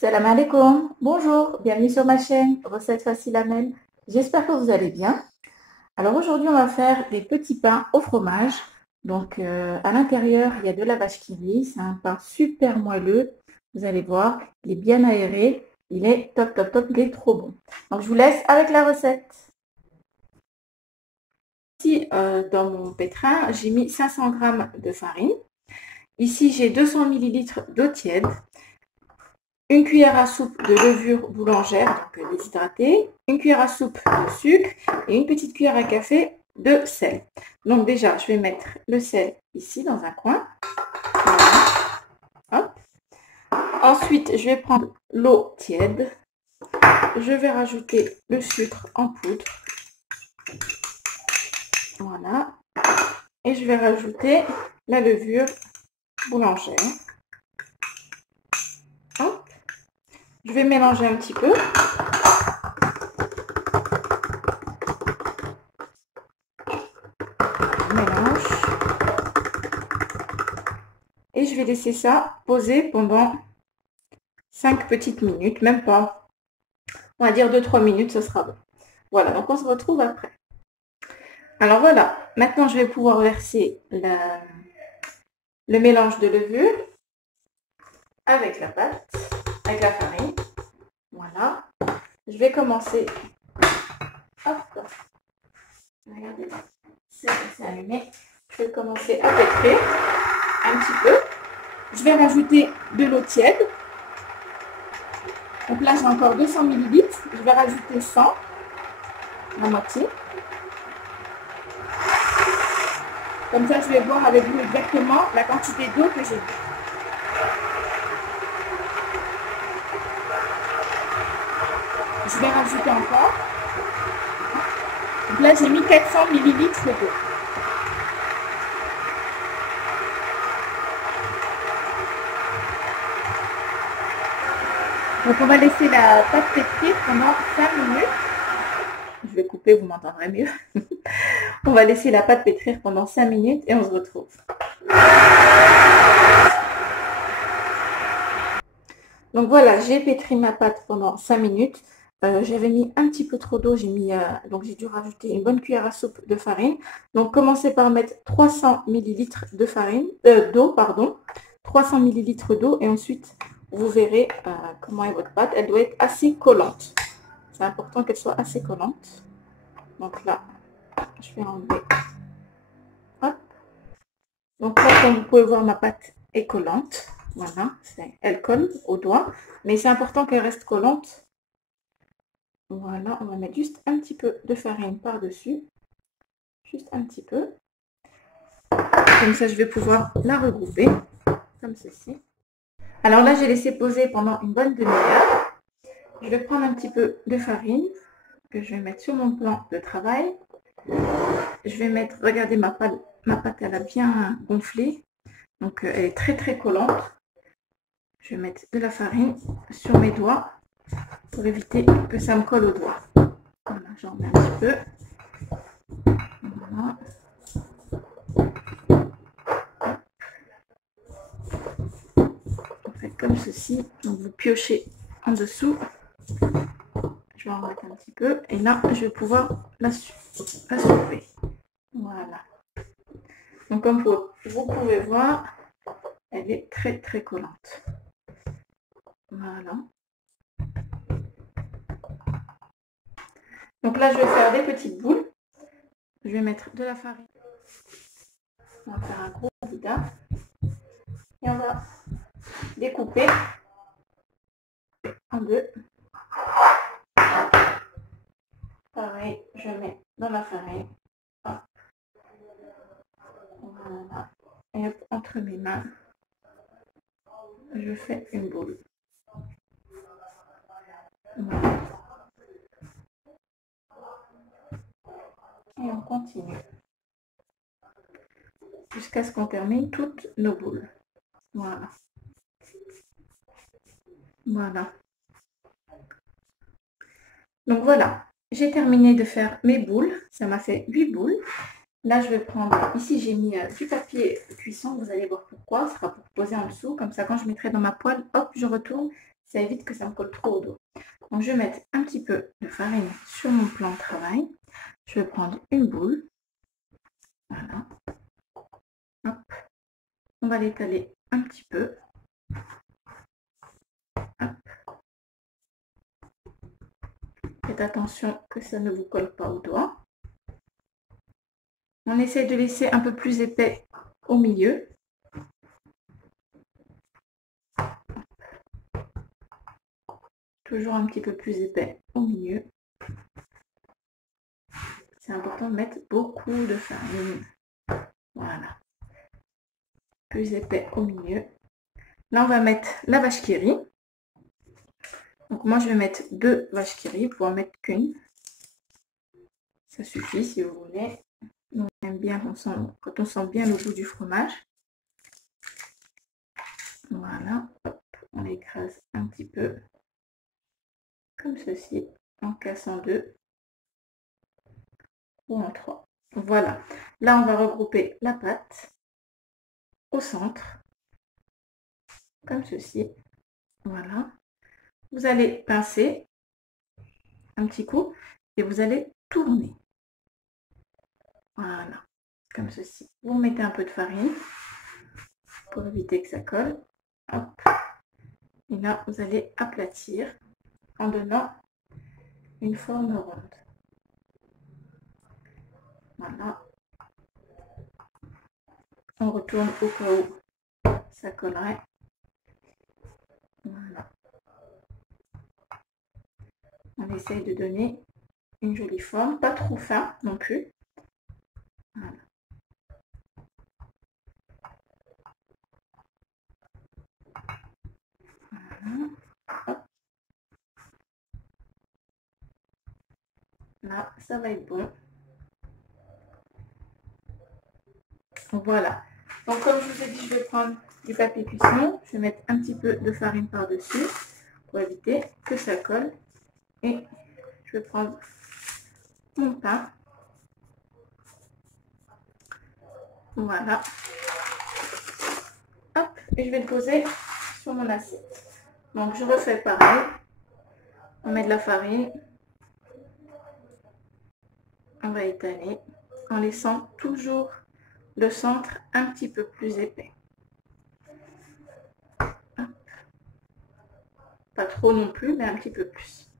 Salam alaikum, bonjour, bienvenue sur ma chaîne Recettes Faciles Amel. J'espère que vous allez bien. Alors aujourd'hui, on va faire des petits pains au fromage. Donc à l'intérieur, il y a de la vache qui rit. C'est un pain super moelleux. Vous allez voir, il est bien aéré. Il est top, top, top, il est trop bon. Donc je vous laisse avec la recette. Ici, dans mon pétrin, j'ai mis 500 g de farine. Ici, j'ai 200 ml d'eau tiède. Une cuillère à soupe de levure boulangère, donc déshydratée, une cuillère à soupe de sucre et une petite cuillère à café de sel. Donc déjà, je vais mettre le sel ici dans un coin. Voilà. Hop. Ensuite, je vais prendre l'eau tiède. Je vais rajouter le sucre en poudre. Voilà. Et je vais rajouter la levure boulangère. Hop. Je vais mélanger un petit peu. Mélange. Et je vais laisser ça poser pendant 5 petites minutes, même pas. On va dire 2-3 minutes, ce sera bon. Voilà, donc on se retrouve après. Alors voilà, maintenant je vais pouvoir verser le mélange de levure avec la pâte, avec la farine. Voilà. Je vais commencer. Hop. Regardez, c'est allumé. Je vais commencer à pétrir un petit peu. Je vais rajouter de l'eau tiède. Donc là, j'ai encore 200 ml. Je vais rajouter 100, la moitié. Comme ça, je vais voir avec vous exactement la quantité d'eau que j'ai mis. Je vais rajouter encore. Donc là, j'ai mis 400 ml d'eau. Donc on va laisser la pâte pétrir pendant 5 minutes. Je vais couper, vous m'entendrez mieux. On va laisser la pâte pétrir pendant 5 minutes et on se retrouve. Donc voilà, j'ai pétri ma pâte pendant 5 minutes. J'avais mis un petit peu trop d'eau, donc j'ai dû rajouter une bonne cuillère à soupe de farine. Donc commencez par mettre 300 ml de farine, d'eau, pardon, 300 ml d'eau et ensuite vous verrez comment est votre pâte. Elle doit être assez collante. C'est important qu'elle soit assez collante. Donc là, je vais enlever. Hop. Donc là, comme vous pouvez voir, ma pâte est collante. Voilà, elle colle au doigt. Mais c'est important qu'elle reste collante. Voilà, on va mettre juste un petit peu de farine par-dessus. Juste un petit peu. Comme ça, je vais pouvoir la regrouper. Comme ceci. Alors là, j'ai laissé poser pendant une bonne demi-heure. Je vais prendre un petit peu de farine que je vais mettre sur mon plan de travail. Je vais mettre, regardez ma pâte, elle a bien gonflé. Donc elle est très très collante. Je vais mettre de la farine sur mes doigts pour éviter que ça me colle aux doigts. Voilà, j'en mets un petit peu. Voilà. Vous faites comme ceci. Donc vous piochez en dessous. Je vais en mettre un petit peu. Et là, je vais pouvoir la soulever. Voilà. Donc comme vous pouvez voir, elle est très très collante. Voilà. Donc là, je vais faire des petites boules. Je vais mettre de la farine. On va faire un gros boudin. Et on va découper en deux. Pareil, je mets dans la farine. Hop. Voilà. Et hop, entre mes mains, je fais une boule. Voilà. Et on continue jusqu'à ce qu'on termine toutes nos boules. Voilà. Voilà. Donc voilà, j'ai terminé de faire mes boules. Ça m'a fait 8 boules. Là, je vais prendre, ici j'ai mis du papier cuisson, vous allez voir pourquoi. Ce sera pour poser en dessous, comme ça quand je mettrai dans ma poêle, hop, je retourne. Ça évite que ça me colle trop au dos. Donc, je vais mettre un petit peu de farine sur mon plan de travail. Je vais prendre une boule. Voilà. Hop. On va l'étaler un petit peu. Hop. Faites attention que ça ne vous colle pas au doigt. On essaie de laisser un peu plus épais au milieu. Toujours un petit peu plus épais au milieu. C'est important de mettre beaucoup de farine. Voilà. Plus épais au milieu. Là, on va mettre la vache qui rit. Donc, moi, je vais mettre 2 vaches qui rit pour en mettre qu'une. Ça suffit si vous voulez. On aime bien quand on sent bien le goût du fromage. Voilà. Hop, on l'écrase un petit peu. Comme ceci. On casse en 2. Ou en 3. Voilà. Là, on va regrouper la pâte au centre. Comme ceci. Voilà. Vous allez pincer un petit coup et vous allez tourner. Voilà. Comme ceci. Vous mettez un peu de farine pour éviter que ça colle. Hop. Et là, vous allez aplatir en donnant une forme ronde. Voilà. On retourne au cas où ça collerait. Voilà. On essaye de donner une jolie forme, pas trop fin non plus. Voilà. Voilà. Hop. Là, ça va être bon. Voilà. Donc, comme je vous ai dit, je vais prendre du papier cuisson. Je vais mettre un petit peu de farine par-dessus pour éviter que ça colle. Et je vais prendre mon pain. Voilà. Hop. Et je vais le poser sur mon assiette. Donc, je refais pareil. On met de la farine. On va étaler en laissant toujours le centre un petit peu plus épais. Hop. Pas trop non plus, mais un petit peu plus.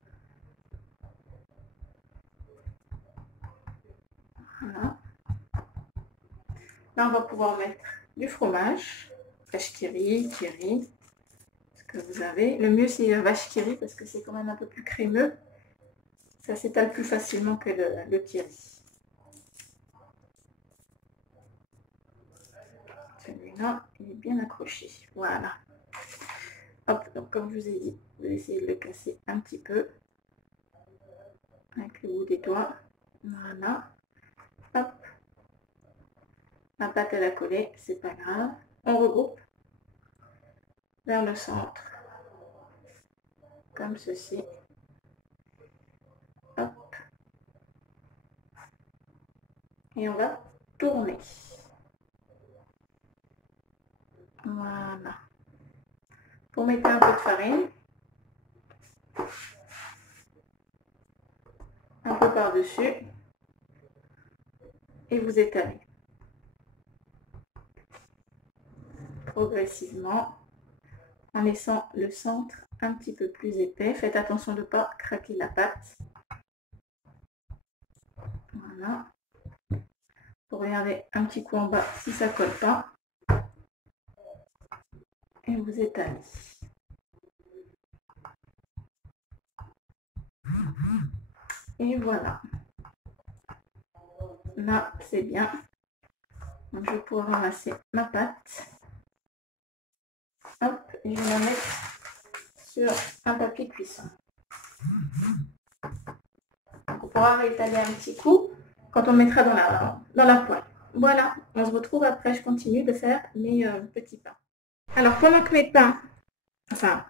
Voilà. Là, on va pouvoir mettre du fromage, vache qui rit, ce que vous avez. Le mieux, c'est vache qui rit parce que c'est quand même un peu plus crémeux. Ça s'étale plus facilement que le kiri. Celui-là, il est bien accroché. Voilà. Hop, donc comme je vous ai dit, vous allez essayer de le casser un petit peu avec le bout des doigts. Voilà. Hop. La pâte, elle a collé, c'est pas grave. On regroupe vers le centre. Comme ceci. Hop. Et on va tourner. Voilà. Vous mettez un peu de farine. Un peu par-dessus. Et vous étalez. Progressivement. En laissant le centre un petit peu plus épais. Faites attention de ne pas craquer la pâte. Voilà. Vous regardez un petit coup en bas si ça ne colle pas. Et vous étalez. Et voilà. Là, c'est bien. Donc, je vais pouvoir ramasser ma pâte. Hop, et je vais la mettre sur un papier cuisson. Donc, on pourra réétaler un petit coup quand on mettra dans la poêle. Voilà, on se retrouve après. Je continue de faire mes petits pains. Alors, pendant que mes pains,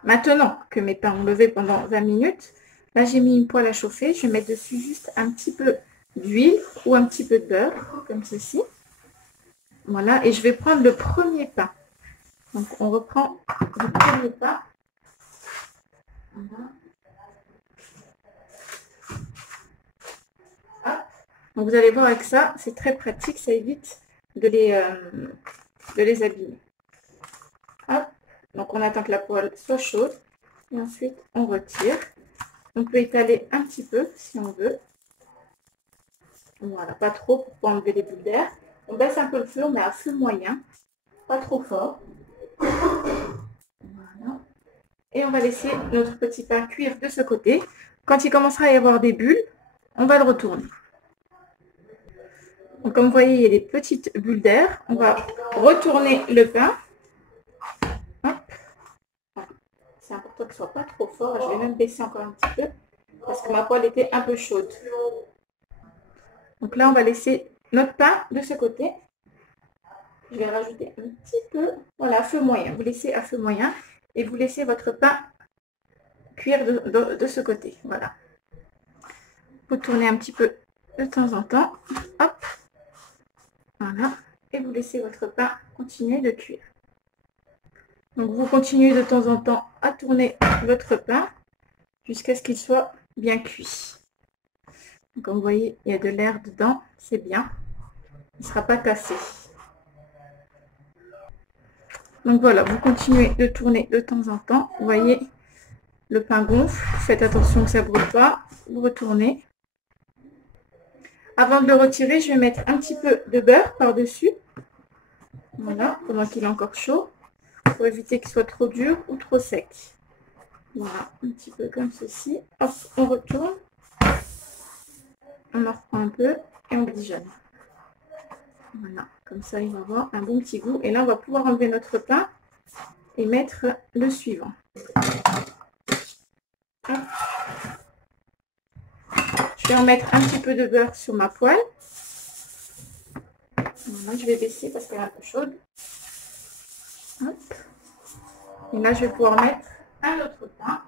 maintenant que mes pains ont levé pendant 20 minutes, là, j'ai mis une poêle à chauffer. Je vais mettre dessus juste un petit peu d'huile ou un petit peu de beurre, comme ceci. Voilà, et je vais prendre le premier pain. Donc, on reprend le premier pain. Voilà. Hop. Donc vous allez voir avec ça, c'est très pratique, ça évite de les abîmer. Hop. Donc on attend que la poêle soit chaude et ensuite on retire. On peut étaler un petit peu si on veut. Voilà, pas trop pour pas enlever les bulles d'air. On baisse un peu le feu, on met à feu moyen, pas trop fort. Voilà. Et on va laisser notre petit pain cuire de ce côté. Quand il commencera à y avoir des bulles, on va le retourner. Donc comme vous voyez, il y a des petites bulles d'air. On va retourner le pain. C'est important que ce soit pas trop fort. Je vais même baisser encore un petit peu parce que ma poêle était un peu chaude. Donc là, on va laisser notre pain de ce côté. Je vais rajouter un petit peu, voilà, à feu moyen. Vous laissez à feu moyen et vous laissez votre pain cuire de ce côté. Voilà. Vous tournez un petit peu de temps en temps. Hop. Voilà. Et vous laissez votre pain continuer de cuire. Donc vous continuez de temps en temps à tourner votre pain jusqu'à ce qu'il soit bien cuit. Donc, comme vous voyez, il y a de l'air dedans, c'est bien. Il ne sera pas cassé. Donc voilà, vous continuez de tourner de temps en temps. Vous voyez, le pain gonfle. Faites attention que ça ne brûle pas. Vous retournez. Avant de le retirer, je vais mettre un petit peu de beurre par-dessus. Voilà, pendant qu'il est encore chaud. Pour éviter qu'il soit trop dur ou trop sec. Voilà, un petit peu comme ceci. Hop, on retourne. On en reprend un peu et on badigeonne. Voilà, comme ça il va avoir un bon petit goût. Et là, on va pouvoir enlever notre pain et mettre le suivant. Hop. Je vais en mettre un petit peu de beurre sur ma poêle. Voilà, je vais baisser parce qu'elle est un peu chaude. Hop. Et là, je vais pouvoir mettre un autre pain.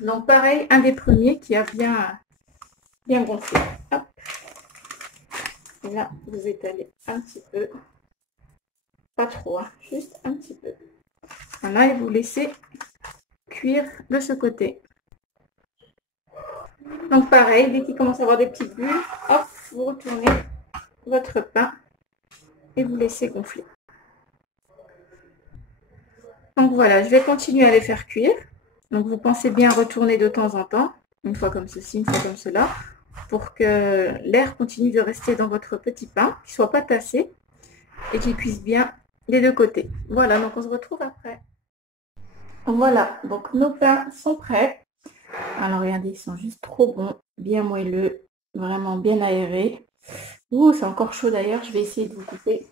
Donc pareil, un des premiers qui a bien gonflé. Hop. Et là, vous étalez un petit peu. Pas trop, hein, juste un petit peu. Voilà, et vous laissez cuire de ce côté. Donc pareil, dès qu'il commence à avoir des petites bulles, hop, vous retournez votre pain et vous laissez gonfler. Donc voilà, je vais continuer à les faire cuire. Donc vous pensez bien retourner de temps en temps, une fois comme ceci, une fois comme cela, pour que l'air continue de rester dans votre petit pain, qu'il ne soit pas tassé et qu'il cuise bien des deux côtés. Voilà, donc on se retrouve après. Voilà, donc nos pains sont prêts. Alors regardez, ils sont juste trop bons, bien moelleux, vraiment bien aérés. Ouh, c'est encore chaud d'ailleurs, je vais essayer de vous couper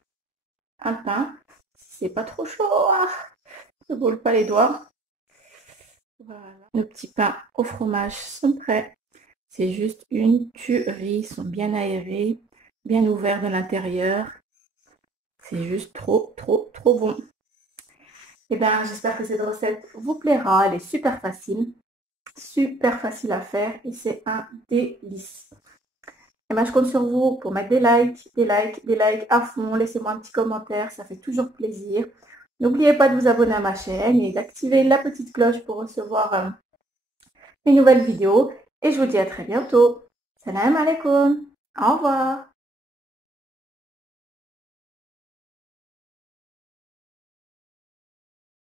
un pain. C'est pas trop chaud, hein, ne brûle pas les doigts. Voilà, nos petits pains au fromage sont prêts. C'est juste une tuerie, ils sont bien aérés, bien ouverts de l'intérieur. C'est juste trop bon. Et bien, j'espère que cette recette vous plaira. Elle est super facile à faire et c'est un délice. Et ben, je compte sur vous pour mettre des likes à fond. Laissez-moi un petit commentaire, ça fait toujours plaisir. N'oubliez pas de vous abonner à ma chaîne et d'activer la petite cloche pour recevoir mes nouvelles vidéos. Et je vous dis à très bientôt. Salam alaikum. Au revoir.